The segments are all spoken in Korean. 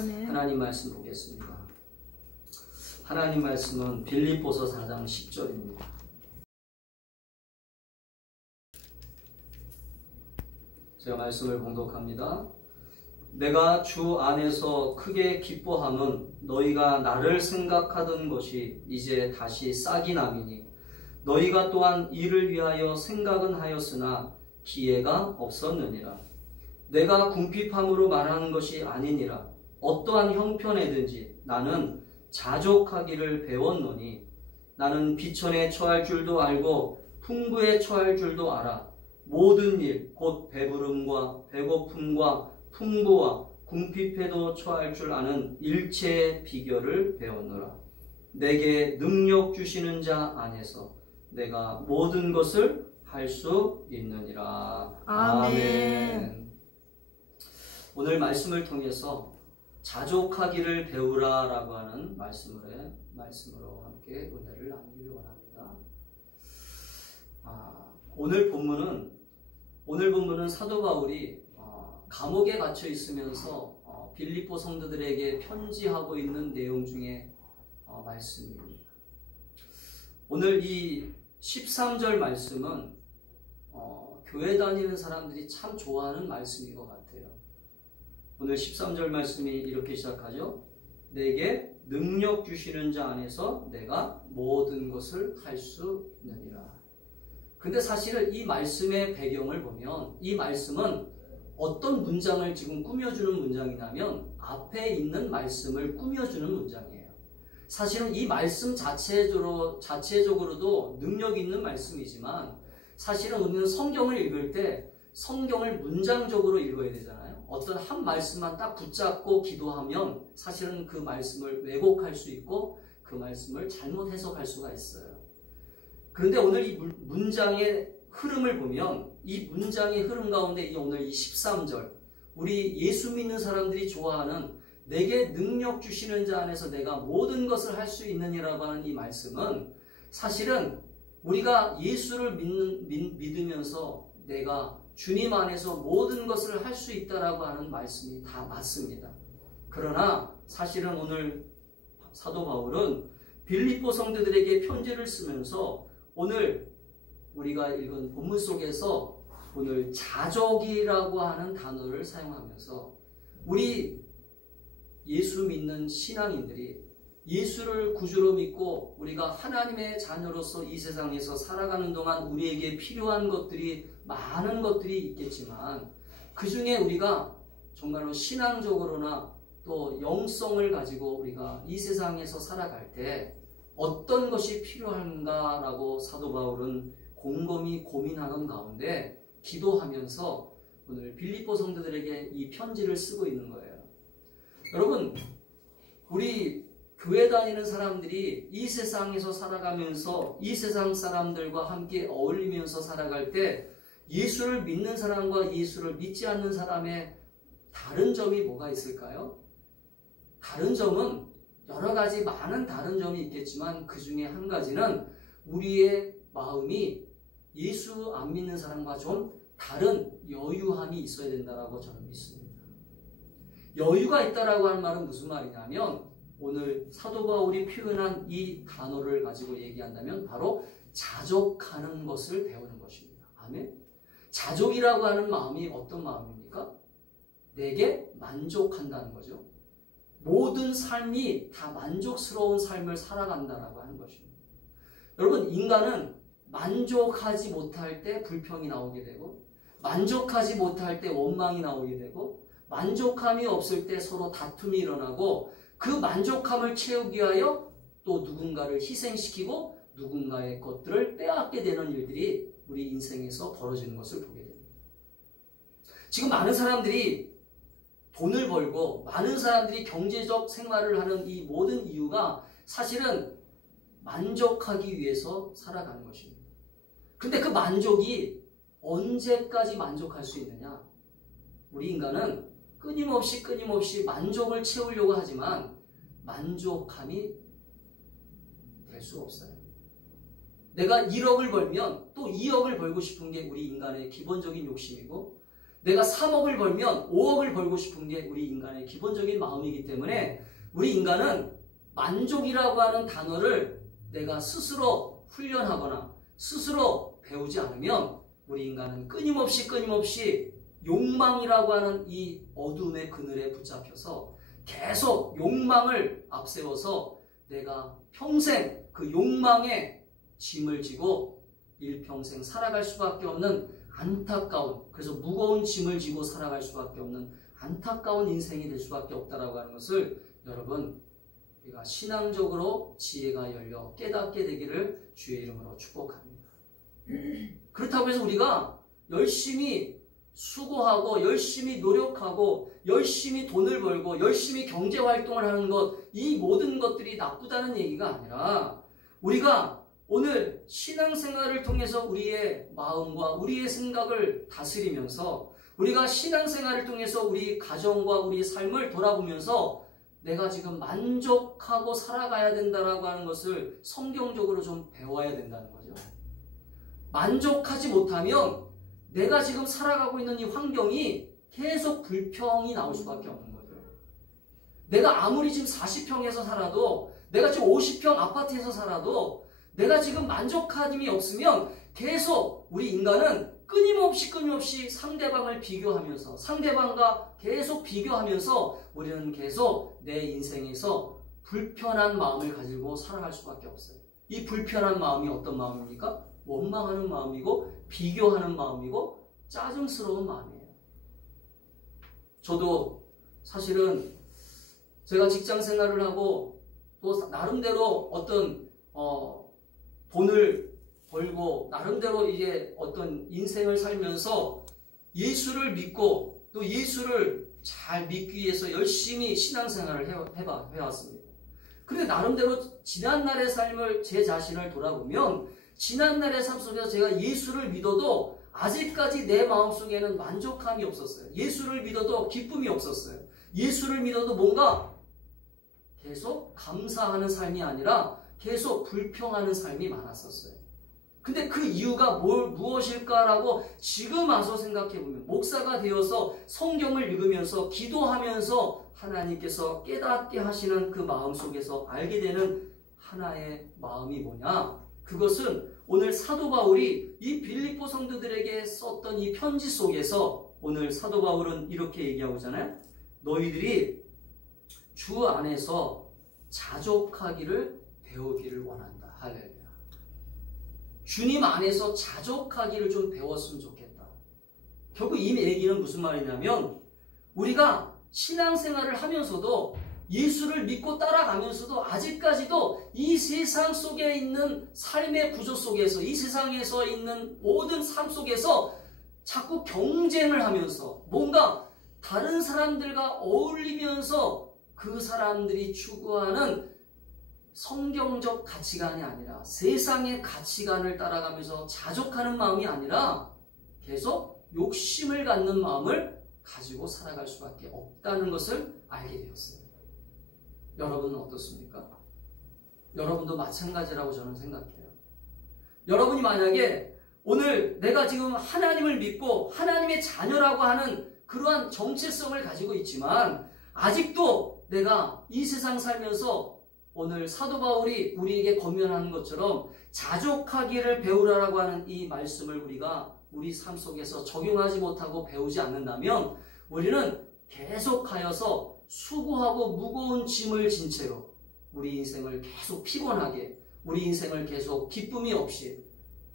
아멘. 하나님 말씀 보겠습니다. 하나님 말씀은 빌립보서 4장 10절입니다. 제가 말씀을 봉독합니다. 내가 주 안에서 크게 기뻐함은 너희가 나를 생각하던 것이 이제 다시 싹이 남이니 너희가 또한 이를 위하여 생각은 하였으나 기회가 없었느니라. 내가 궁핍함으로 말하는 것이 아니니라. 어떠한 형편에든지 나는 자족하기를 배웠노니 나는 비천에 처할 줄도 알고 풍부에 처할 줄도 알아. 모든 일 곧 배부름과 배고픔과 풍부와 궁핍에도 처할 줄 아는 일체의 비결을 배웠노라. 내게 능력 주시는 자 안에서 내가 모든 것을 할 수 있느니라. 아멘. 오늘 말씀을 통해서 자족하기를 배우라 라고 하는 말씀으로 함께 은혜를 나누기를 원합니다. 오늘 본문은 사도 바울이 감옥에 갇혀 있으면서 빌립보 성도들에게 편지하고 있는 내용 중에 말씀입니다. 오늘 이 13절 말씀은 교회 다니는 사람들이 참 좋아하는 말씀인 것 같아요. 오늘 13절 말씀이 이렇게 시작하죠. 내게 능력 주시는 자 안에서 내가 모든 것을 할 수 있느니라. 근데 사실은 이 말씀의 배경을 보면 이 말씀은 어떤 문장을 지금 꾸며주는 문장이냐면 앞에 있는 말씀을 꾸며주는 문장이에요. 사실은 이 말씀 자체적으로도 능력 있는 말씀이지만 사실은 우리는 성경을 읽을 때 성경을 문장적으로 읽어야 되잖아요. 어떤 한 말씀만 딱 붙잡고 기도하면 사실은 그 말씀을 왜곡할 수 있고 그 말씀을 잘못 해석할 수가 있어요. 그런데 오늘 이 문장의 흐름을 보면 이 문장의 흐름 가운데 오늘 이 13절 우리 예수 믿는 사람들이 좋아하는 내게 능력 주시는 자 안에서 내가 모든 것을 할 수 있느니라고 하는 이 말씀은 사실은 우리가 예수를 믿으면서 내가 주님 안에서 모든 것을 할 수 있다라고 하는 말씀이 다 맞습니다. 그러나 사실은 오늘 사도 바울은 빌립보 성도들에게 편지를 쓰면서 오늘 우리가 읽은 본문 속에서 오늘 자족이라고 하는 단어를 사용하면서 우리 예수 믿는 신앙인들이 예수를 구주로 믿고 우리가 하나님의 자녀로서 이 세상에서 살아가는 동안 우리에게 필요한 것들이 많은 것들이 있겠지만 그 중에 우리가 정말로 신앙적으로나 또 영성을 가지고 우리가 이 세상에서 살아갈 때 어떤 것이 필요한가라고 사도 바울은 곰곰이 고민하는 가운데 기도하면서 오늘 빌립보 성도들에게 이 편지를 쓰고 있는 거예요. 여러분, 우리 교회 다니는 사람들이 이 세상에서 살아가면서 이 세상 사람들과 함께 어울리면서 살아갈 때 예수를 믿는 사람과 예수를 믿지 않는 사람의 다른 점이 뭐가 있을까요? 다른 점은 여러 가지 많은 다른 점이 있겠지만 그 중에 한 가지는 우리의 마음이 예수 안 믿는 사람과 좀 다른 여유함이 있어야 된다고 저는 믿습니다. 여유가 있다라고 하는 말은 무슨 말이냐면 오늘 사도 바울이 표현한 이 단어를 가지고 얘기한다면 바로 자족하는 것을 배우는 것입니다. 아멘. 자족이라고 하는 마음이 어떤 마음입니까? 내게 만족한다는 거죠. 모든 삶이 다 만족스러운 삶을 살아간다라고 하는 것입니다. 여러분, 인간은 만족하지 못할 때 불평이 나오게 되고 만족하지 못할 때 원망이 나오게 되고 만족함이 없을 때 서로 다툼이 일어나고 그 만족함을 채우기 위하여 또 누군가를 희생시키고 누군가의 것들을 빼앗게 되는 일들이 우리 인생에서 벌어지는 것을 보게 됩니다. 지금 많은 사람들이 돈을 벌고 많은 사람들이 경제적 생활을 하는 이 모든 이유가 사실은 만족하기 위해서 살아가는 것입니다. 근데 그 만족이 언제까지 만족할 수 있느냐? 우리 인간은 끊임없이 만족을 채우려고 하지만 만족함이 될 수 없어요. 내가 1억을 벌면 또 2억을 벌고 싶은 게 우리 인간의 기본적인 욕심이고 내가 3억을 벌면 5억을 벌고 싶은 게 우리 인간의 기본적인 마음이기 때문에 우리 인간은 만족이라고 하는 단어를 내가 스스로 훈련하거나 스스로 배우지 않으면 우리 인간은 끊임없이 욕망이라고 하는 이 어둠의 그늘에 붙잡혀서 계속 욕망을 앞세워서 내가 평생 그 욕망에 짐을 지고 일평생 살아갈 수밖에 없는 안타까운, 그래서 무거운 짐을 지고 살아갈 수밖에 없는 안타까운 인생이 될 수밖에 없다라고 하는 것을 여러분, 우리가 신앙적으로 지혜가 열려 깨닫게 되기를 주의 이름으로 축복합니다. 그렇다고 해서 우리가 열심히 수고하고 열심히 노력하고 열심히 돈을 벌고 열심히 경제활동을 하는 것, 이 모든 것들이 나쁘다는 얘기가 아니라 우리가 오늘 신앙생활을 통해서 우리의 마음과 우리의 생각을 다스리면서 우리가 신앙생활을 통해서 우리 가정과 우리 삶을 돌아보면서 내가 지금 만족하고 살아가야 된다라고 하는 것을 성경적으로 좀 배워야 된다는 거죠. 만족하지 못하면 내가 지금 살아가고 있는 이 환경이 계속 불평이 나올 수밖에 없는 거죠. 내가 아무리 지금 40평에서 살아도, 내가 지금 50평 아파트에서 살아도 내가 지금 만족함이 없으면 계속 우리 인간은 끊임없이 상대방을 비교하면서 상대방과 계속 비교하면서 우리는 계속 내 인생에서 불편한 마음을 가지고 살아갈 수밖에 없어요. 이 불편한 마음이 어떤 마음입니까? 원망하는 마음이고 비교하는 마음이고 짜증스러운 마음이에요. 저도 사실은 제가 직장 생활을 하고 또 나름대로 어떤 돈을 벌고 나름대로 이제 어떤 인생을 살면서 예수를 믿고 또 예수를 잘 믿기 위해서 열심히 신앙생활을 해왔습니다. 그런데 나름대로 지난날의 삶을 제 자신을 돌아보면 지난날의 삶 속에서 제가 예수를 믿어도 아직까지 내 마음속에는 만족함이 없었어요. 예수를 믿어도 기쁨이 없었어요. 예수를 믿어도 뭔가 계속 감사하는 삶이 아니라 계속 불평하는 삶이 많았었어요. 근데 그 이유가 무엇일까라고 지금 와서 생각해보면 목사가 되어서 성경을 읽으면서 기도하면서 하나님께서 깨닫게 하시는 그 마음 속에서 알게 되는 하나의 마음이 뭐냐? 그것은 오늘 사도 바울이 이 빌립보 성도들에게 썼던 이 편지 속에서 오늘 사도 바울은 이렇게 얘기하고 있잖아요. 너희들이 주 안에서 자족하기를 배우기를 원한다. 할렐루야. 주님 안에서 자족하기를 좀 배웠으면 좋겠다. 결국 이 얘기는 무슨 말이냐면 우리가 신앙생활을 하면서도 예수를 믿고 따라가면서도 아직까지도 이 세상 속에 있는 삶의 구조 속에서 이 세상에서 있는 모든 삶 속에서 자꾸 경쟁을 하면서 뭔가 다른 사람들과 어울리면서 그 사람들이 추구하는 성경적 가치관이 아니라 세상의 가치관을 따라가면서 자족하는 마음이 아니라 계속 욕심을 갖는 마음을 가지고 살아갈 수밖에 없다는 것을 알게 되었어요. 여러분은 어떻습니까? 여러분도 마찬가지라고 저는 생각해요. 여러분이 만약에 오늘 내가 지금 하나님을 믿고 하나님의 자녀라고 하는 그러한 정체성을 가지고 있지만 아직도 내가 이 세상 살면서 오늘 사도 바울이 우리에게 권면하는 것처럼 자족하기를 배우라라고 하는 이 말씀을 우리가 우리 삶 속에서 적용하지 못하고 배우지 않는다면 우리는 계속하여서 수고하고 무거운 짐을 진 채로 우리 인생을 계속 피곤하게, 우리 인생을 계속 기쁨이 없이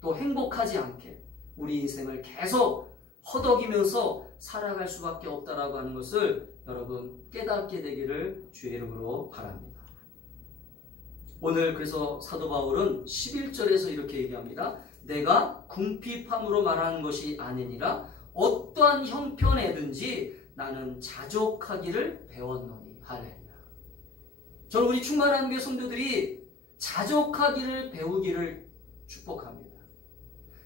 또 행복하지 않게 우리 인생을 계속 허덕이면서 살아갈 수밖에 없다라고 하는 것을 여러분 깨닫게 되기를 주의 이름으로 바랍니다. 오늘 그래서 사도 바울은 11절에서 이렇게 얘기합니다. 내가 궁핍함으로 말하는 것이 아니니라 어떠한 형편에든지 나는 자족하기를 배웠노니. 할렐루야. 저는 우리 충만한 교회 성도들이 자족하기를 배우기를 축복합니다.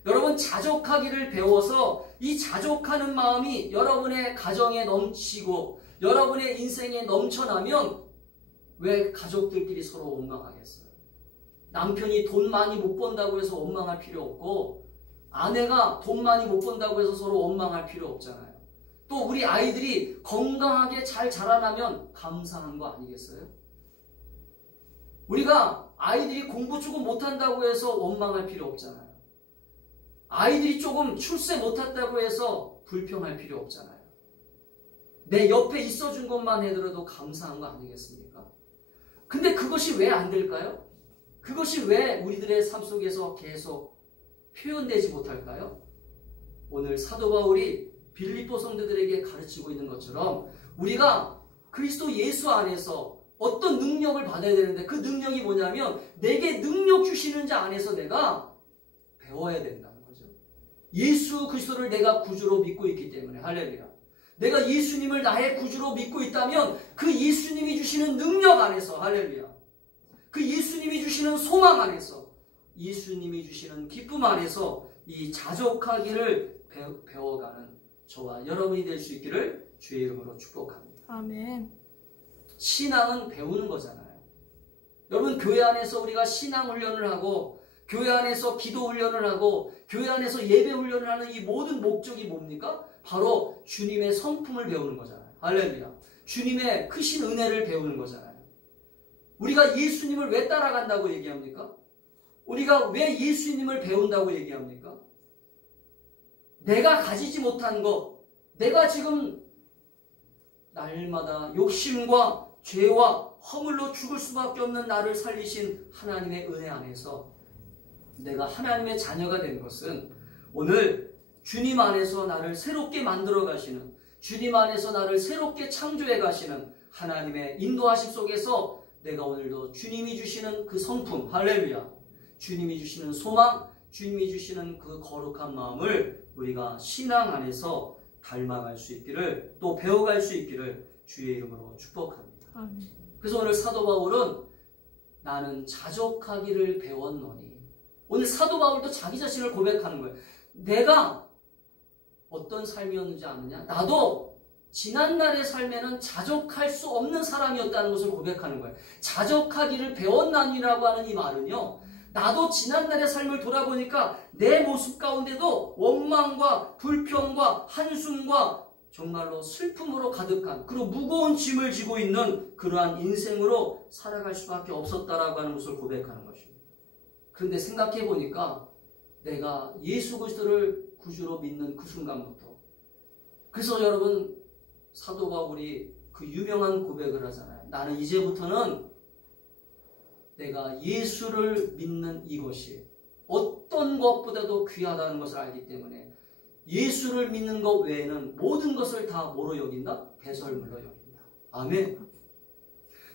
여러분 자족하기를 배워서 이 자족하는 마음이 여러분의 가정에 넘치고 여러분의 인생에 넘쳐나면 왜 가족들끼리 서로 원망하겠어요? 남편이 돈 많이 못 번다고 해서 원망할 필요 없고 아내가 돈 많이 못 번다고 해서 서로 원망할 필요 없잖아요. 또 우리 아이들이 건강하게 잘 자라나면 감사한 거 아니겠어요? 우리가 아이들이 공부 조금 못한다고 해서 원망할 필요 없잖아요. 아이들이 조금 출세 못했다고 해서 불평할 필요 없잖아요. 내 옆에 있어준 것만 해도 감사한 거 아니겠습니까? 근데 그것이 왜 안 될까요? 그것이 왜 우리들의 삶 속에서 계속 표현되지 못할까요? 오늘 사도 바울이 빌립보 성도들에게 가르치고 있는 것처럼 우리가 그리스도 예수 안에서 어떤 능력을 받아야 되는데 그 능력이 뭐냐면 내게 능력 주시는 자 안에서 내가 배워야 된다는 거죠. 예수 그리스도를 내가 구주로 믿고 있기 때문에 할렐루야. 내가 예수님을 나의 구주로 믿고 있다면 그 예수님이 주시는 능력 안에서 할렐루야. 그 예수님이 주시는 소망 안에서 예수님이 주시는 기쁨 안에서 이 자족하기를 배워가는 저와 여러분이 될 수 있기를 주의 이름으로 축복합니다. 아멘. 신앙은 배우는 거잖아요. 여러분 교회 안에서 우리가 신앙 훈련을 하고 교회 안에서 기도 훈련을 하고 교회 안에서 예배 훈련을 하는 이 모든 목적이 뭡니까? 바로 주님의 성품을 배우는 거잖아요. 할렐루야. 주님의 크신 은혜를 배우는 거잖아요. 우리가 예수님을 왜 따라간다고 얘기합니까? 우리가 왜 예수님을 배운다고 얘기합니까? 내가 가지지 못한 것, 내가 지금 날마다 욕심과 죄와 허물로 죽을 수밖에 없는 나를 살리신 하나님의 은혜 안에서 내가 하나님의 자녀가 된 것은 오늘 주님 안에서 나를 새롭게 만들어 가시는, 주님 안에서 나를 새롭게 창조해 가시는 하나님의 인도하심 속에서 내가 오늘도 주님이 주시는 그 성품, 할렐루야, 주님이 주시는 소망, 주님이 주시는 그 거룩한 마음을 우리가 신앙 안에서 닮아갈 수 있기를, 또 배워갈 수 있기를 주의 이름으로 축복합니다. 아멘. 그래서 오늘 사도 바울은 나는 자족하기를 배웠노니, 오늘 사도 바울도 자기 자신을 고백하는 거예요. 내가 어떤 삶이었는지 아느냐? 나도 지난날의 삶에는 자족할 수 없는 사람이었다는 것을 고백하는 거예요. 자족하기를 배웠나니라고 하는 이 말은요, 나도 지난날의 삶을 돌아보니까 내 모습 가운데도 원망과 불평과 한숨과 정말로 슬픔으로 가득한, 그리고 무거운 짐을 지고 있는 그러한 인생으로 살아갈 수밖에 없었다라고 하는 것을 고백하는 것입니다. 그런데 생각해 보니까 내가 예수 그리스도를 구주로 믿는 그 순간부터, 그래서 여러분 사도 바울이 그 유명한 고백을 하잖아요. 나는 이제부터는 내가 예수를 믿는 이것이 어떤 것보다도 귀하다는 것을 알기 때문에 예수를 믿는 것 외에는 모든 것을 다 뭐로 여긴다? 배설물로 여긴다. 아멘.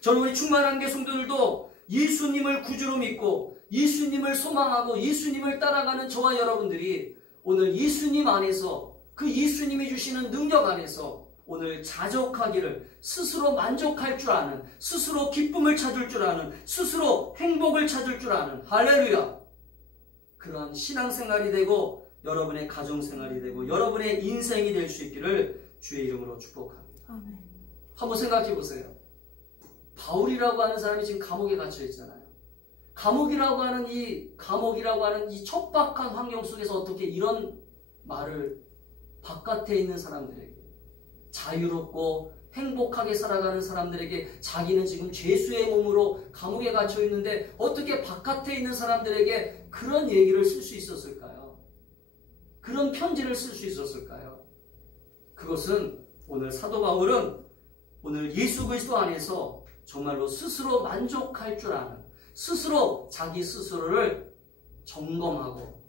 저는 우리 충만한 교 성도들도 예수님을 구주로 믿고 예수님을 소망하고 예수님을 따라가는 저와 여러분들이 오늘 예수님 안에서, 그 예수님이 주시는 능력 안에서 오늘 자족하기를, 스스로 만족할 줄 아는, 스스로 기쁨을 찾을 줄 아는, 스스로 행복을 찾을 줄 아는, 할렐루야, 그러한 신앙생활이 되고 여러분의 가정생활이 되고 여러분의 인생이 될 수 있기를 주의 이름으로 축복합니다. 아멘. 한번 생각해 보세요. 바울이라고 하는 사람이 지금 감옥에 갇혀 있잖아요. 감옥이라고 하는 이 척박한 환경 속에서 어떻게 이런 말을 바깥에 있는 사람들에게, 자유롭고 행복하게 살아가는 사람들에게, 자기는 지금 죄수의 몸으로 감옥에 갇혀 있는데 어떻게 바깥에 있는 사람들에게 그런 얘기를 쓸 수 있었을까요? 그런 편지를 쓸 수 있었을까요? 그것은 오늘 사도 바울은 오늘 예수 그리스도 안에서 정말로 스스로 만족할 줄 아는, 스스로 자기 스스로를 점검하고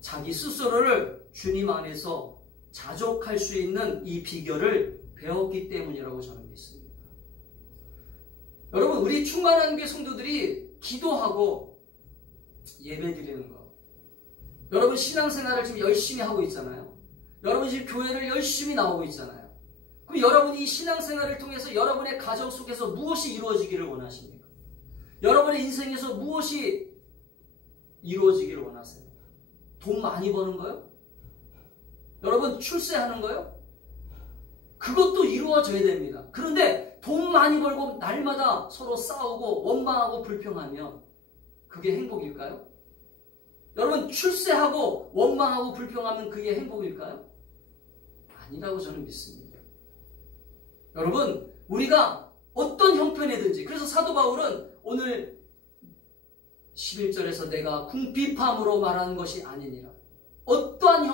자기 스스로를 주님 안에서 자족할 수 있는 이 비결을 배웠기 때문이라고 저는 믿습니다. 여러분, 우리 충만한 교회 성도들이 기도하고 예배드리는 것, 여러분 신앙생활을 지금 열심히 하고 있잖아요. 여러분 지금 교회를 열심히 나오고 있잖아요. 그럼 여러분이 이 신앙생활을 통해서 여러분의 가정 속에서 무엇이 이루어지기를 원하십니까? 여러분의 인생에서 무엇이 이루어지기를 원하세요? 돈 많이 버는 거요? 여러분 출세하는 거요? 그것도 이루어져야 됩니다. 그런데 돈 많이 벌고 날마다 서로 싸우고 원망하고 불평하면 그게 행복일까요? 여러분 출세하고 원망하고 불평하면 그게 행복일까요? 아니라고 저는 믿습니다. 여러분, 우리가 어떤 형편이든지, 그래서 사도 바울은 오늘 11절에서 내가 궁핍함으로 말하는 것이 아니니라. 어떠한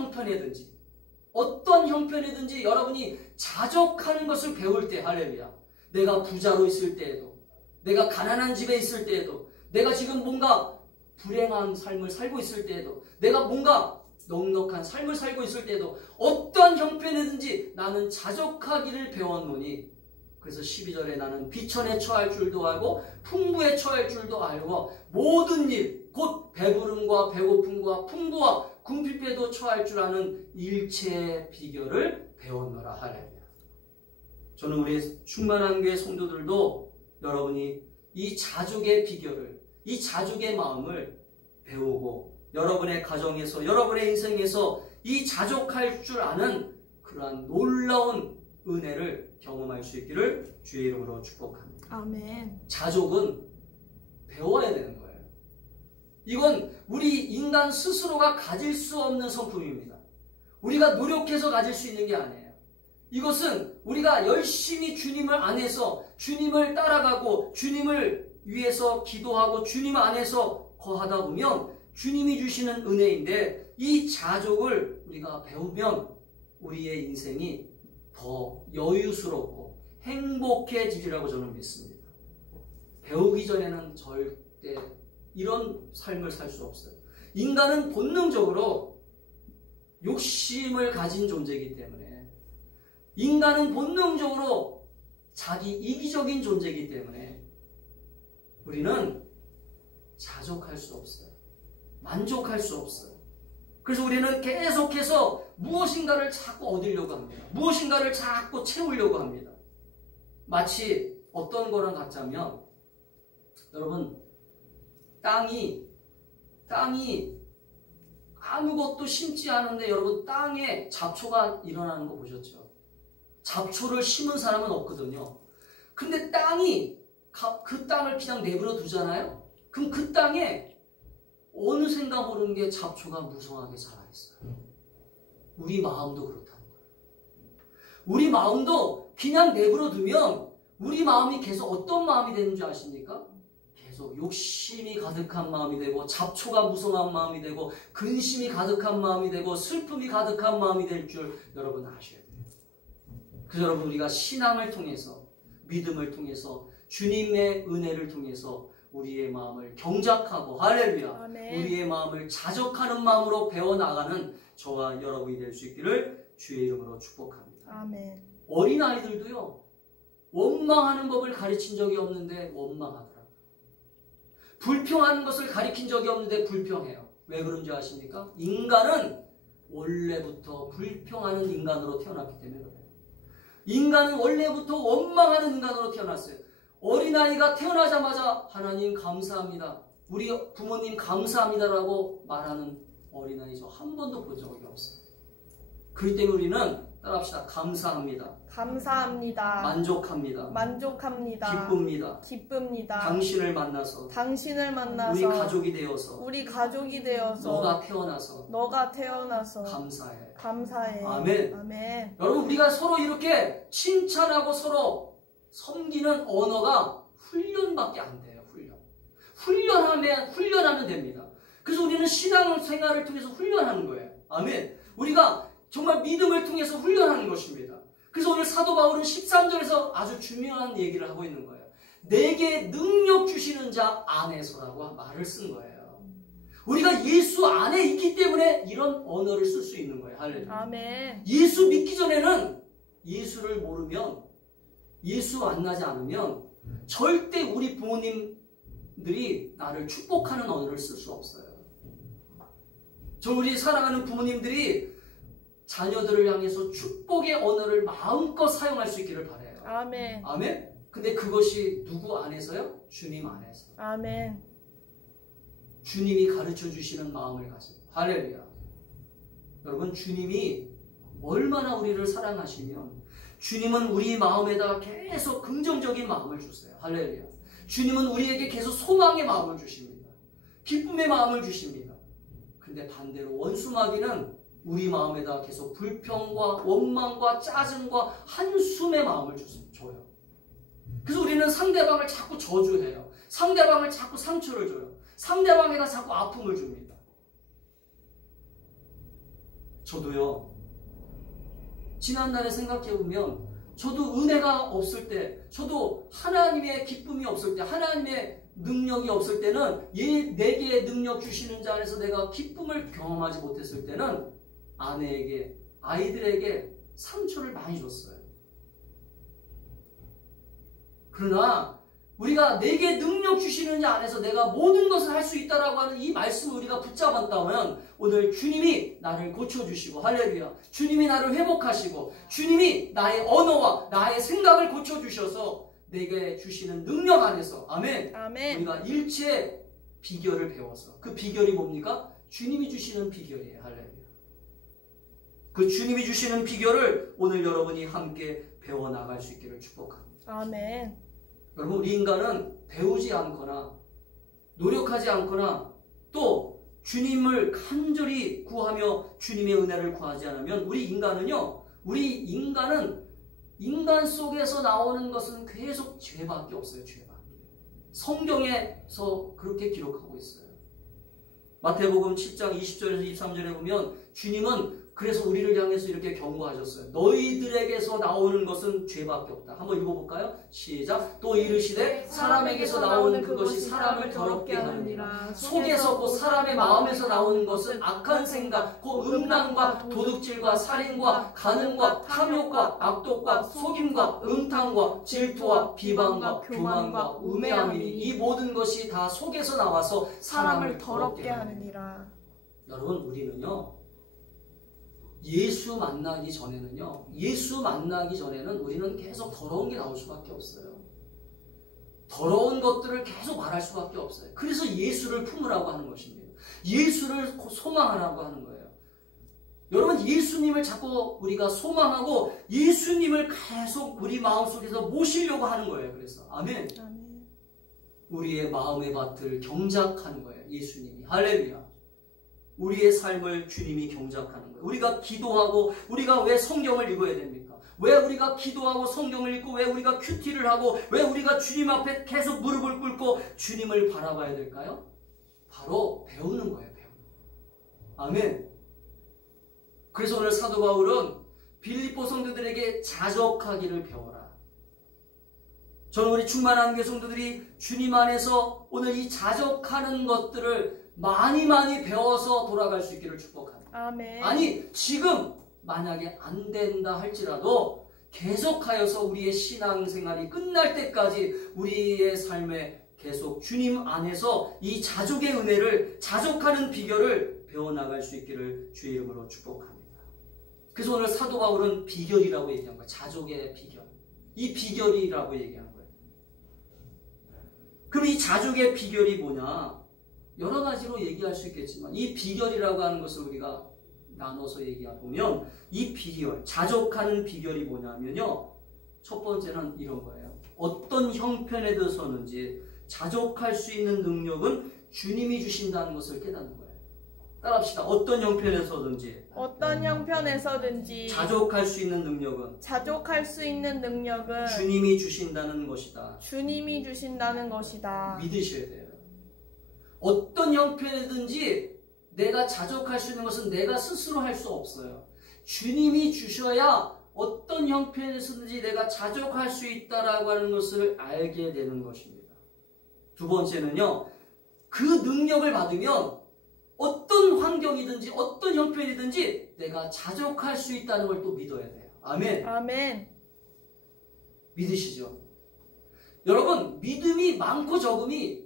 형편이든지 여러분이 자족하는 것을 배울 때, 할렐루야. 내가 부자로 있을 때에도, 내가 가난한 집에 있을 때에도, 내가 지금 뭔가 불행한 삶을 살고 있을 때에도, 내가 뭔가 넉넉한 삶을 살고 있을 때에도 어떠한 형편이든지 나는 자족하기를 배웠노니, 그래서 12절에 나는 비천에 처할 줄도 알고 풍부에 처할 줄도 알고 모든 일 곧 배부름과 배고픔과 풍부와 궁핍에도 처할 줄 아는 일체의 비결을 배웠노라. 할렐루야. 저는 우리 충만한 교회 성도들도 여러분이 이 자족의 비결을, 이 자족의 마음을 배우고 여러분의 가정에서, 여러분의 인생에서 이 자족할 줄 아는 그러한 놀라운 은혜를 경험할 수 있기를 주의 이름으로 축복합니다. 아멘. 자족은 배워야 되는 거예요. 이건 우리 인간 스스로가 가질 수 없는 성품입니다. 우리가 노력해서 가질 수 있는 게 아니에요. 이것은 우리가 열심히 주님을 안에서, 주님을 따라가고 주님을 위해서 기도하고 주님 안에서 거하다 보면 주님이 주시는 은혜인데, 이 자족을 우리가 배우면 우리의 인생이 더 여유스럽고 행복해지리라고 저는 믿습니다. 배우기 전에는 절대 이런 삶을 살 수 없어요. 인간은 본능적으로 욕심을 가진 존재이기 때문에, 인간은 본능적으로 자기 이기적인 존재이기 때문에 우리는 자족할 수 없어요. 만족할 수 없어요. 그래서 우리는 계속해서 무엇인가를 자꾸 얻으려고 합니다. 무엇인가를 자꾸 채우려고 합니다. 마치 어떤 거랑 같자면, 여러분, 땅이 아무것도 심지 않은데 여러분 땅에 잡초가 일어나는 거 보셨죠? 잡초를 심은 사람은 없거든요. 근데 땅이 그 땅을 그냥 내버려 두잖아요? 그럼 그 땅에 어느샌가 모르는 게 잡초가 무성하게 자라있어요. 우리 마음도 그렇다는 거예요. 우리 마음도 그냥 내버려 두면 우리 마음이 계속 어떤 마음이 되는 줄 아십니까? 계속 욕심이 가득한 마음이 되고, 잡초가 무성한 마음이 되고, 근심이 가득한 마음이 되고, 슬픔이 가득한 마음이 될 줄 여러분 아셔야 돼요. 그래서 여러분, 우리가 신앙을 통해서, 믿음을 통해서, 주님의 은혜를 통해서 우리의 마음을 경작하고, 할렐루야, 아멘. 우리의 마음을 자족하는 마음으로 배워나가는 저와 여러분이 될 수 있기를 주의 이름으로 축복합니다. 아멘. 어린아이들도요, 원망하는 법을 가르친 적이 없는데 원망하더라고요. 불평하는 것을 가르친 적이 없는데 불평해요. 왜 그런지 아십니까? 인간은 원래부터 불평하는 인간으로 태어났기 때문에 그래요. 인간은 원래부터 원망하는 인간으로 태어났어요. 어린아이가 태어나자마자 하나님 감사합니다, 우리 부모님 감사합니다라고 말하는 어린아이 저 한 번도 본 적이 없어요. 그렇기 때문에 우리는 따라합시다. 감사합니다. 감사합니다. 만족합니다. 만족합니다. 기쁩니다. 기쁩니다. 당신을 만나서 우리 가족이 되어서 너가 태어나서 감사해. 아멘. 아멘. 여러분, 우리가 서로 이렇게 칭찬하고 서로 섬기는 언어가 훈련밖에 안 돼요. 훈련하면 됩니다. 그래서 우리는 신앙생활을 통해서 훈련하는 거예요. 아멘. 우리가 정말 믿음을 통해서 훈련하는 것입니다. 그래서 오늘 사도 바울은 13절에서 아주 중요한 얘기를 하고 있는 거예요. 내게 능력 주시는 자 안에서라고 말을 쓴 거예요. 우리가 예수 안에 있기 때문에 이런 언어를 쓸 수 있는 거예요. 할렐루야. 아멘. 예수 믿기 전에는, 예수를 모르면, 예수 만나지 않으면 절대 우리 부모님들이 나를 축복하는 언어를 쓸 수 없어요. 우리 사랑하는 부모님들이 자녀들을 향해서 축복의 언어를 마음껏 사용할 수 있기를 바라요. 아멘. 아멘. 근데 그것이 누구 안에서요? 주님 안에서. 아멘. 주님이 가르쳐 주시는 마음을 가지고. 할렐루야. 여러분, 주님이 얼마나 우리를 사랑하시면 주님은 우리 마음에다가 계속 긍정적인 마음을 주세요. 할렐루야. 주님은 우리에게 계속 소망의 마음을 주십니다. 기쁨의 마음을 주십니다. 근데 반대로 원수 마귀는 우리 마음에다 계속 불평과 원망과 짜증과 한숨의 마음을 줘요. 그래서 우리는 상대방을 자꾸 저주해요. 상대방을 자꾸 상처를 줘요. 상대방에다 자꾸 아픔을 줍니다. 저도요. 지난날에 생각해보면 저도 은혜가 없을 때, 저도 하나님의 기쁨이 없을 때, 하나님의 능력이 없을 때는 내게 능력 주시는 자 안에서 내가 기쁨을 경험하지 못했을 때는 아내에게, 아이들에게 상처를 많이 줬어요. 그러나 우리가 내게 능력 주시는 자 안에서 내가 모든 것을 할 수 있다라고 하는 이 말씀을 우리가 붙잡았다면 오늘 주님이 나를 고쳐주시고, 할렐루야, 주님이 나를 회복하시고 주님이 나의 언어와 나의 생각을 고쳐주셔서 내게 주시는 능력 안에서, 아멘, 아멘. 우리가 일체의 비결을 배워서, 그 비결이 뭡니까? 주님이 주시는 비결이에요. 할렐루야. 그 주님이 주시는 비결을 오늘 여러분이 함께 배워나갈 수 있기를 축복합니다. 아멘. 여러분, 우리 인간은 배우지 않거나 노력하지 않거나 또 주님을 간절히 구하며 주님의 은혜를 구하지 않으면 우리 인간은 인간 속에서 나오는 것은 계속 죄밖에 없어요. 죄밖에. 성경에서 그렇게 기록하고 있어요. 마태복음 7장 20절에서 23절에 보면 주님은 그래서 우리를 향해서 이렇게 경고하셨어요. 너희들에게서 나오는 것은 죄밖에 없다. 한번 읽어볼까요? 시작. 또 이르시되 사람에게서 나오는 그것이 사람을 더럽게 하느니라. 속에서 곧 사람의 마음에서 나오는 것은 악한 생각, 곧 음란과 도둑질과 살인과 간음과 탐욕과 악독과 속임과 음탕과 질투와 비방과 교만과 우매함이니 이 모든 것이 다 속에서 나와서 사람을 더럽게 하느니라. 여러분, 우리는요, 예수 만나기 전에는 우리는 계속 더러운 게 나올 수밖에 없어요. 더러운 것들을 계속 말할 수밖에 없어요. 그래서 예수를 품으라고 하는 것입니다. 예수를 소망하라고 하는 거예요. 여러분, 예수님을 자꾸 우리가 소망하고 예수님을 계속 우리 마음속에서 모시려고 하는 거예요. 그래서 아멘. 우리의 마음의 밭을 경작하는 거예요. 예수님이. 할렐루야. 우리의 삶을 주님이 경작하는 거예요. 우리가 기도하고, 우리가 왜 성경을 읽어야 됩니까? 왜 우리가 기도하고 성경을 읽고, 왜 우리가 큐티를 하고, 왜 우리가 주님 앞에 계속 무릎을 꿇고 주님을 바라봐야 될까요? 바로 배우는 거예요. 배우는 거예요. 아멘. 그래서 오늘 사도 바울은 빌립보 성도들에게 자족하기를 배워라. 저는 우리 충만한 교회 성도들이 주님 안에서 오늘 이 자족하는 것들을 많이 배워서 돌아갈 수 있기를 축복합니다. 아멘. 아니, 지금 만약에 안 된다 할지라도 계속하여서 우리의 신앙생활이 끝날 때까지 우리의 삶에 계속 주님 안에서 이 자족의 은혜를, 자족하는 비결을 배워나갈 수 있기를 주의 이름으로 축복합니다. 그래서 오늘 사도 바울은 비결이라고 얘기한 거예요. 자족의 비결. 이 비결이라고 얘기한 거예요. 그럼 이 자족의 비결이 뭐냐? 여러 가지로 얘기할 수 있겠지만 이 비결이라고 하는 것을 우리가 나눠서 얘기해보면 이 비결, 자족하는 비결이 뭐냐면요, 첫 번째는 이런 거예요. 어떤 형편에 들어서는지 자족할 수 있는 능력은 주님이 주신다는 것을 깨닫는 거예요. 따라합시다. 어떤 형편에서든지 자족할 수 있는 능력은 주님이 주신다는 것이다. 믿으셔야 돼요. 어떤 형편이든지 내가 자족할 수 있는 것은 내가 스스로 할 수 없어요. 주님이 주셔야 어떤 형편에서든지 내가 자족할 수 있다라고 하는 것을 알게 되는 것입니다. 두 번째는요, 그 능력을 받으면 어떤 환경이든지 어떤 형편이든지 내가 자족할 수 있다는 걸 또 믿어야 돼요. 아멘. 아멘. 믿으시죠? 여러분, 믿음이 많고 적음이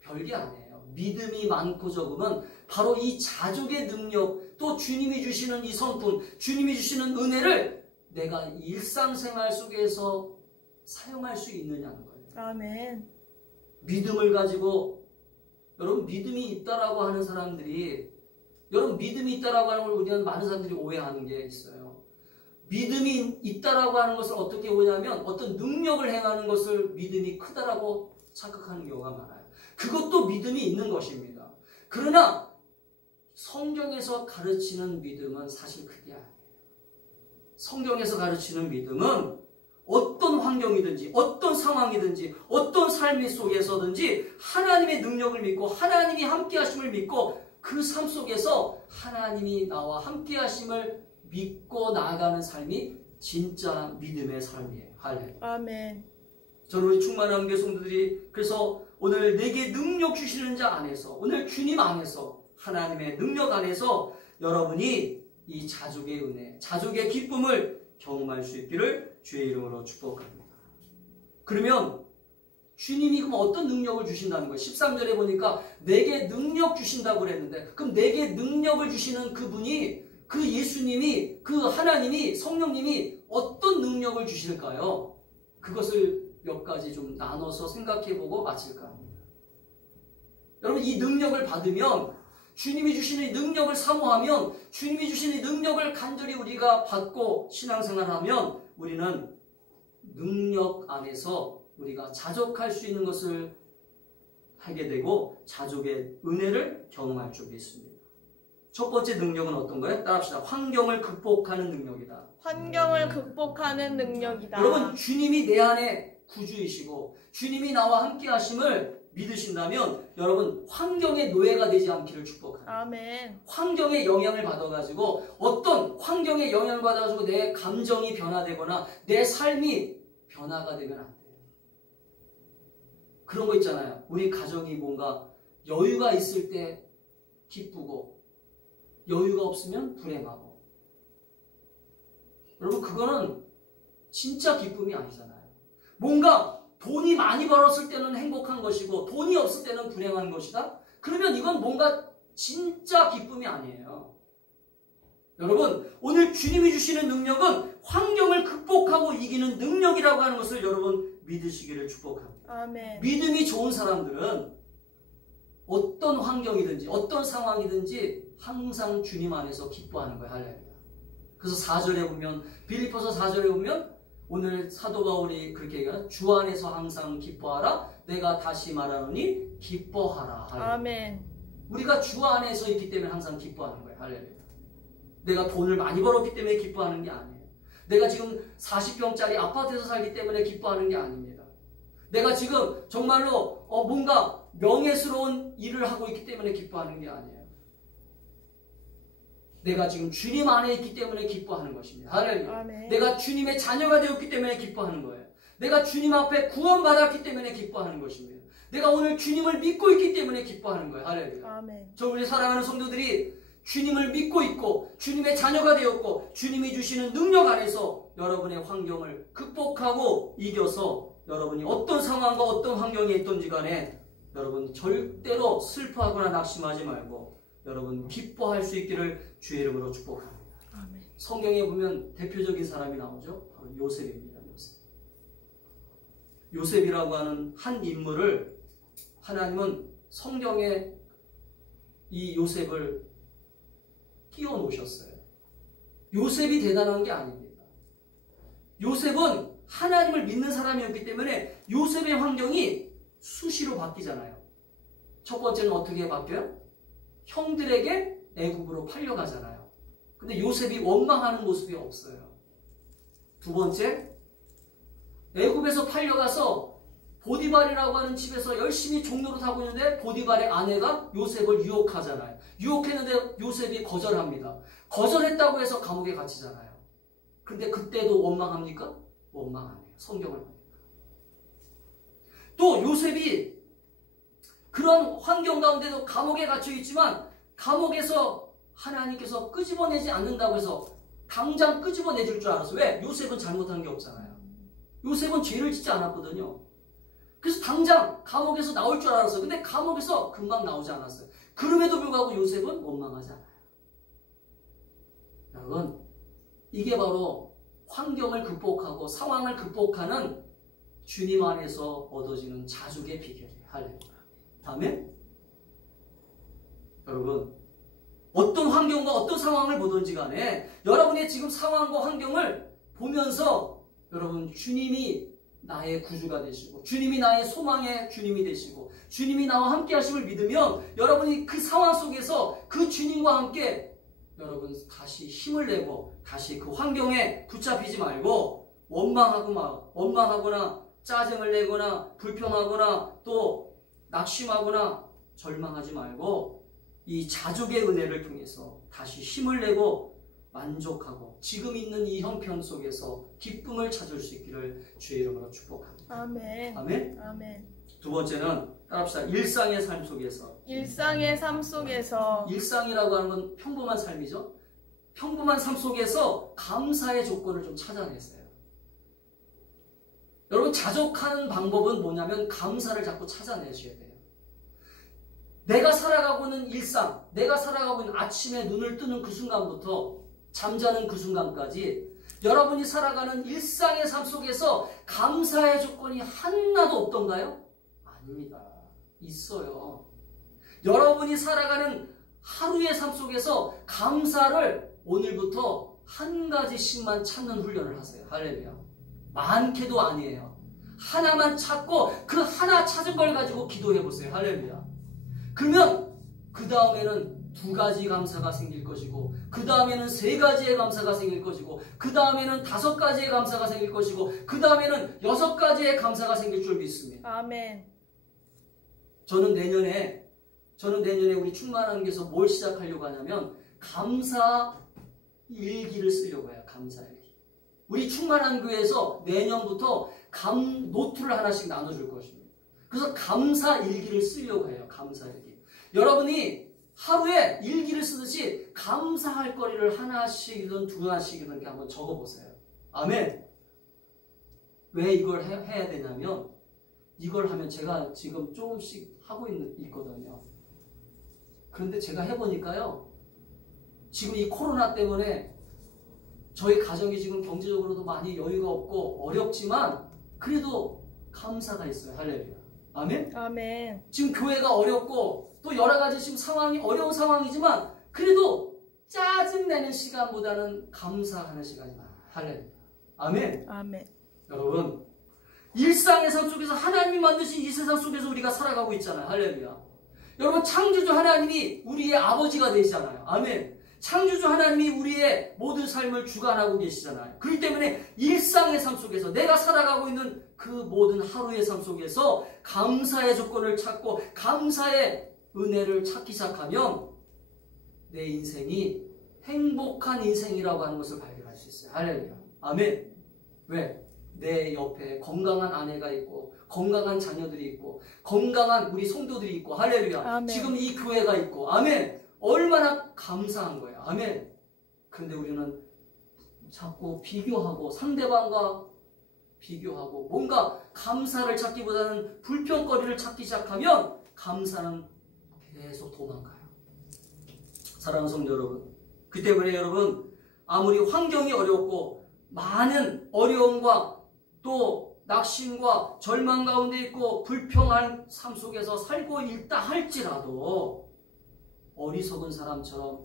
별게 아니에요. 믿음이 많고 적음은 바로 이 자족의 능력, 또 주님이 주시는 이 성품, 주님이 주시는 은혜를 내가 일상생활 속에서 사용할 수 있느냐는 거예요. 아멘. 믿음을 가지고, 여러분, 믿음이 있다라고 하는 사람들이, 여러분, 믿음이 있다라고 하는 걸 우리는 많은 사람들이 오해하는 게 있어요. 믿음이 있다라고 하는 것을 어떻게 오해하면 어떤 능력을 행하는 것을 믿음이 크다라고 착각하는 경우가 많아요. 그것도 믿음이 있는 것입니다. 그러나 성경에서 가르치는 믿음은 사실 그게 아니에요. 성경에서 가르치는 믿음은 어떤 환경이든지 어떤 상황이든지 어떤 삶 속에서든지 하나님의 능력을 믿고 하나님이 함께 하심을 믿고 그 삶 속에서 하나님이 나와 함께 하심을 믿고 나아가는 삶이 진짜 믿음의 삶이에요. 할렐루야. 아멘. 저는 우리 충만한 교회 성도들이 그래서 오늘 내게 능력 주시는 자 안에서 오늘 주님 안에서 하나님의 능력 안에서 여러분이 이 자족의 은혜, 자족의 기쁨을 경험할 수 있기를 주의 이름으로 축복합니다. 그러면 주님이 그럼 어떤 능력을 주신다는 거예요? 13절에 보니까 내게 능력 주신다고 그랬는데 그럼 내게 능력을 주시는 그분이 그 예수님이 그 하나님이 성령님이 어떤 능력을 주실까요? 그것을 몇 가지 좀 나눠서 생각해보고 마칠까 합니다. 여러분 이 능력을 받으면 주님이 주시는 이 능력을 사모하면 주님이 주시는 이 능력을 간절히 우리가 받고 신앙생활하면 우리는 능력 안에서 우리가 자족할 수 있는 것을 하게 되고 자족의 은혜를 경험할 줄 믿습니다. 첫 번째 능력은 어떤 거예요? 따라합시다. 환경을 극복하는 능력이다. 환경을 극복하는 능력이다. 여러분 주님이 내 안에 구주이시고 주님이 나와 함께 하심을 믿으신다면 여러분 환경의 노예가 되지 않기를 축복합니다. 아멘. 환경의 영향을 받아가지고 어떤 환경의 영향을 받아가지고 내 감정이 변화되거나 내 삶이 변화가 되면 안 돼요. 그런 거 있잖아요. 우리 가정이 뭔가 여유가 있을 때 기쁘고 여유가 없으면 불행하고. 여러분 그거는 진짜 기쁨이 아니잖아요. 뭔가 돈이 많이 벌었을 때는 행복한 것이고 돈이 없을 때는 불행한 것이다? 그러면 이건 뭔가 진짜 기쁨이 아니에요. 여러분 오늘 주님이 주시는 능력은 환경을 극복하고 이기는 능력이라고 하는 것을 여러분 믿으시기를 축복합니다. 아멘. 믿음이 좋은 사람들은 어떤 환경이든지 어떤 상황이든지 항상 주님 안에서 기뻐하는 거예요. 할렐루야. 그래서 4절에 보면 빌립보서 4절에 보면 오늘 사도 바울이 그렇게 얘기하는 주 안에서 항상 기뻐하라. 내가 다시 말하노니 기뻐하라. 할렐루야. 아멘. 우리가 주 안에서 있기 때문에 항상 기뻐하는 거예요. 할렐루야. 내가 돈을 많이 벌었기 때문에 기뻐하는 게 아니에요. 내가 지금 40평짜리 아파트에서 살기 때문에 기뻐하는 게 아닙니다. 내가 지금 정말로 뭔가 명예스러운 일을 하고 있기 때문에 기뻐하는 게 아니에요. 내가 지금 주님 안에 있기 때문에 기뻐하는 것입니다. 할렐루야. 아멘. 내가 주님의 자녀가 되었기 때문에 기뻐하는 거예요. 내가 주님 앞에 구원받았기 때문에 기뻐하는 것입니다. 내가 오늘 주님을 믿고 있기 때문에 기뻐하는 거예요. 할렐루야. 아멘. 저 우리 사랑하는 성도들이 주님을 믿고 있고 주님의 자녀가 되었고 주님이 주시는 능력 안에서 여러분의 환경을 극복하고 이겨서 여러분이 어떤 상황과 어떤 환경에 있든지 간에 여러분 절대로 슬퍼하거나 낙심하지 말고 여러분 기뻐할 수 있기를 주의 이름으로 축복합니다. 아멘. 성경에 보면 대표적인 사람이 나오죠. 바로 요셉입니다. 요셉이라고 하는 한 인물을 하나님은 성경에 이 요셉을 끼워 놓으셨어요. 요셉이 대단한 게 아닙니다. 요셉은 하나님을 믿는 사람이었기 때문에 요셉의 환경이 수시로 바뀌잖아요. 첫 번째는 어떻게 바뀌어요? 형들에게 애굽으로 팔려가잖아요. 근데 요셉이 원망하는 모습이 없어요. 두 번째, 애굽에서 팔려가서 보디발이라고 하는 집에서 열심히 종로로 타고 있는데 보디발의 아내가 요셉을 유혹하잖아요. 유혹했는데 요셉이 거절합니다. 거절했다고 해서 감옥에 갇히잖아요. 근데 그때도 원망합니까? 원망 안 해요. 성경을 보니까. 또 요셉이 그런 환경 가운데도 감옥에 갇혀 있지만 감옥에서 하나님께서 끄집어내지 않는다고 해서 당장 끄집어내줄 줄 알았어요. 왜? 요셉은 잘못한 게 없잖아요. 요셉은 죄를 짓지 않았거든요. 그래서 당장 감옥에서 나올 줄 알았어요. 근데 감옥에서 금방 나오지 않았어요. 그럼에도 불구하고 요셉은 원망하지 않아요. 여러분, 이게 바로 환경을 극복하고 상황을 극복하는 주님 안에서 얻어지는 자족의 비결이에요. 할렐루야. 아멘? 여러분, 어떤 환경과 어떤 상황을 보든지 간에 여러분의 지금 상황과 환경을 보면서 여러분 주님이 나의 구주가 되시고 주님이 나의 소망의 주님이 되시고 주님이 나와 함께 하심을 믿으면 여러분이 그 상황 속에서 그 주님과 함께 여러분 다시 힘을 내고 다시 그 환경에 붙잡히지 말고 원망하거나 짜증을 내거나 불평하거나 또 낙심하거나 절망하지 말고 이 자족의 은혜를 통해서 다시 힘을 내고 만족하고 지금 있는 이 형편 속에서 기쁨을 찾을 수 있기를 주의 이름으로 축복합니다. 아멘. 아멘. 아멘. 두 번째는 따라합시다. 일상의 삶 속에서. 일상의 삶 속에서. 일상이라고 하는 건 평범한 삶이죠. 평범한 삶 속에서 감사의 조건을 좀 찾아내세요. 여러분 자족하는 방법은 뭐냐면 감사를 자꾸 찾아내셔야 돼요. 내가 살아가고 있는 일상, 내가 살아가고 있는 아침에 눈을 뜨는 그 순간부터 잠자는 그 순간까지 여러분이 살아가는 일상의 삶 속에서 감사의 조건이 하나도 없던가요? 아닙니다. 있어요. 여러분이 살아가는 하루의 삶 속에서 감사를 오늘부터 한 가지씩만 찾는 훈련을 하세요. 할렐루야. 많게도 아니에요. 하나만 찾고 그 하나 찾은 걸 가지고 기도해 보세요. 할렐루야. 그러면 그 다음에는 2가지 감사가 생길 것이고 그 다음에는 3가지의 감사가 생길 것이고 그 다음에는 5가지의 감사가 생길 것이고 그 다음에는 6가지의 감사가 생길 줄 믿습니다. 아멘. 저는 내년에 우리 충만한교회에서 뭘 시작하려고 하냐면 감사 일기를 쓰려고 해요. 감사 일기. 우리 충만한교회에서 내년부터 노트를 하나씩 나눠줄 것입니다. 그래서 감사 일기를 쓰려고 해요. 감사 일기. 여러분이 하루에 일기를 쓰듯이 감사할 거리를 하나씩이든 2하나씩이든 이렇게 한번 적어보세요. 아멘. 왜 이걸 해야 되냐면 이걸 하면 제가 지금 조금씩 하고 있거든요. 그런데 제가 해보니까요. 지금 이 코로나 때문에 저희 가정이 지금 경제적으로도 많이 여유가 없고 어렵지만 그래도 감사가 있어요. 할렐루야. 아멘. 아멘. 지금 교회가 어렵고 또 여러 가지 지금 상황이 어려운 상황이지만 그래도 짜증내는 시간보다는 감사하는 시간이 많아요. 할렐루야. 아멘. 아멘. 여러분 일상의 삶 속에서 하나님이 만드신 이 세상 속에서 우리가 살아가고 있잖아요. 할렐루야. 여러분 창조주 하나님이 우리의 아버지가 되시잖아요. 아멘. 창조주 하나님이 우리의 모든 삶을 주관하고 계시잖아요. 그렇기 때문에 일상의 삶 속에서 내가 살아가고 있는 그 모든 하루의 삶 속에서 감사의 조건을 찾고 감사의 은혜를 찾기 시작하면 내 인생이 행복한 인생이라고 하는 것을 발견할 수 있어요. 할렐루야. 아멘. 왜? 내 옆에 건강한 아내가 있고 건강한 자녀들이 있고 건강한 우리 성도들이 있고 할렐루야. 아멘. 지금 이 교회가 있고 아멘. 얼마나 감사한 거예요. 아멘. 그런데 우리는 자꾸 비교하고 상대방과 비교하고 뭔가 감사를 찾기보다는 불평거리를 찾기 시작하면 감사는 계속 도망가요. 사랑하는 성도 여러분, 그 때문에 여러분 아무리 환경이 어렵고 많은 어려움과 또 낙심과 절망 가운데 있고 불평한 삶 속에서 살고 있다 할지라도 어리석은 사람처럼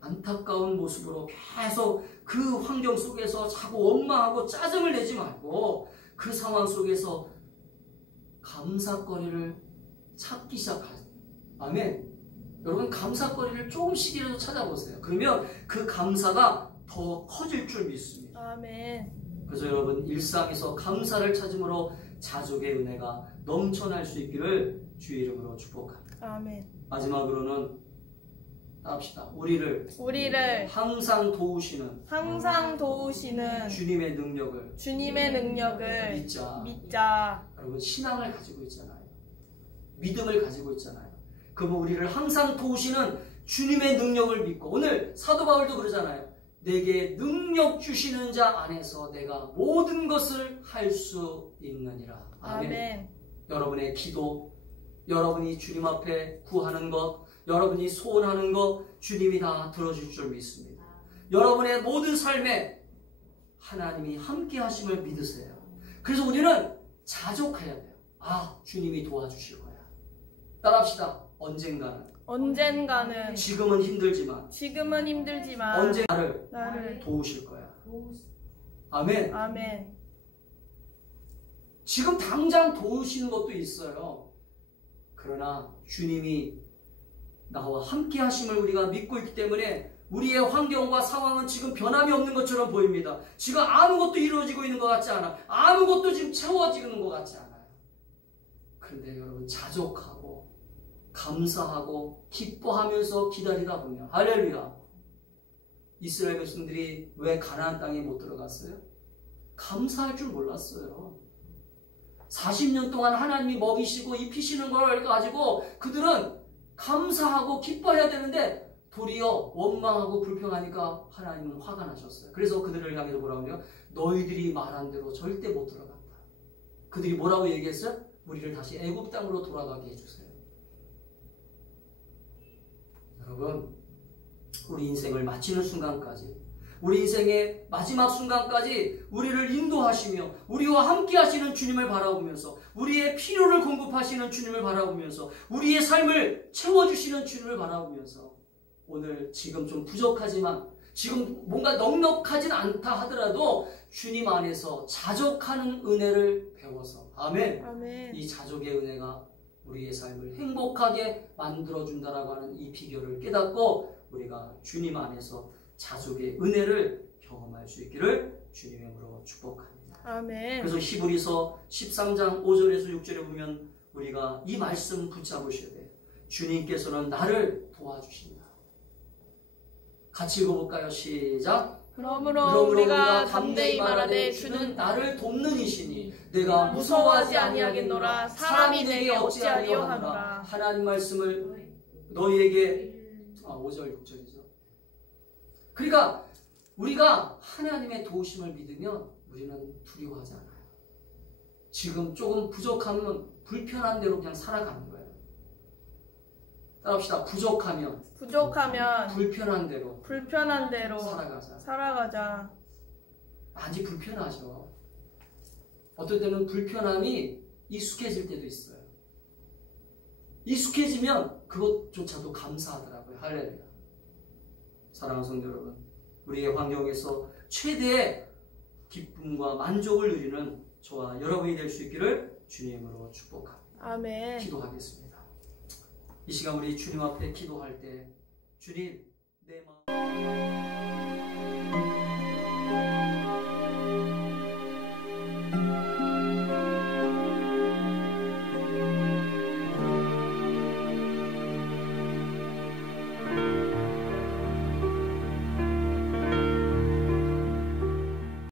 안타까운 모습으로 계속 그 환경 속에서 자꾸 원망하고 짜증을 내지 말고 그 상황 속에서 감사거리를 찾기 시작하세요. 아멘. 여러분 감사거리를 조금씩이라도 찾아보세요. 그러면 그 감사가 더 커질 줄 믿습니다. 아멘. 그래서 여러분 일상에서 감사를 찾음으로 자족의 은혜가 넘쳐날 수 있기를 주의 이름으로 축복합니다. 아멘. 마지막으로는 합시다. 우리를 항상 도우시는 주님의 능력을 믿자. 여러분 신앙을 가지고 있잖아요. 믿음을 가지고 있잖아요. 그러면 우리를 항상 도우시는 주님의 능력을 믿고 오늘 사도 바울도 그러잖아요. 내게 능력 주시는 자 안에서 내가 모든 것을 할 수 있느니라. 아멘. 아멘. 여러분의 기도, 여러분이 주님 앞에 구하는 것, 여러분이 소원하는 것 주님이 다 들어줄 줄 믿습니다. 여러분의 모든 삶에 하나님이 함께 하심을 믿으세요. 그래서 우리는 자족해야 돼요. 아, 주님이 도와주실 거야. 따라합시다. 언젠가는 지금은 힘들지만 언제 나를 도우실 거야. 아멘. 아멘. 지금 당장 도우시는 것도 있어요. 그러나 주님이 나와 함께 하심을 우리가 믿고 있기 때문에 우리의 환경과 상황은 지금 변함이 없는 것처럼 보입니다. 지금 아무것도 이루어지고 있는 것 같지 않아. 아무것도 지금 채워지는 것 같지 않아요. 그런데 여러분, 자족하고 감사하고 기뻐하면서 기다리다 보면, 할렐루야, 이스라엘 백성들이 왜 가나안 땅에 못 들어갔어요? 감사할 줄 몰랐어요. 40년 동안 하나님이 먹이시고 입히시는 걸 가지고 그들은 감사하고 기뻐해야 되는데 도리어 원망하고 불평하니까 하나님은 화가 나셨어요. 그래서 그들을 향해서 뭐라고 하냐? 너희들이 말한 대로 절대 못 들어간다. 그들이 뭐라고 얘기했어요? 우리를 다시 애굽 땅으로 돌아가게 해주세요. 여러분, 우리 인생을 마치는 순간까지, 우리 인생의 마지막 순간까지 우리를 인도하시며 우리와 함께 하시는 주님을 바라보면서, 우리의 필요를 공급하시는 주님을 바라보면서, 우리의 삶을 채워주시는 주님을 바라보면서, 오늘 지금 좀 부족하지만, 지금 뭔가 넉넉하진 않다 하더라도 주님 안에서 자족하는 은혜를 배워서, 아멘. 아멘. 이 자족의 은혜가 우리의 삶을 행복하게 만들어준다라고 하는 이 비결을 깨닫고 우리가 주님 안에서 자족의 은혜를 경험할 수 있기를 주님의 이름으로 축복합니다. 아멘. 그래서 히브리서 13장 5절에서 6절에 보면 우리가 이 말씀 붙잡으셔야 돼요. 주님께서는 나를 도와주신다. 같이 읽어볼까요? 시작. 그러므로 우리가 담대히 말하되 주는 나를 돕는 이시니 내가 무서워하지 아니하겠노라. 사람이 내게 어찌하리요 하노라. 하나님 말씀을 너희에게 5절 6절이죠. 그러니까 우리가 하나님의 도우심을 믿으면 우리는 두려워하지 않아요. 지금 조금 부족하면 불편한 대로 그냥 살아가는 거예요. 따라합시다. 부족하면 불편한 대로 살아가자. 많이 불편하죠. 어떨 때는 불편함이 익숙해질 때도 있어요. 익숙해지면 그것조차도 감사하더라고요. 할렐루야. 사랑하는 성도 여러분, 우리의 환경에서 최대의 기쁨과 만족을 누리는 저와 여러분이 될 수 있기를 주님으로 축복합니다. 아멘. 기도하겠습니다. 이 시간 우리 주님 앞에 기도할 때, 주님, 내 마음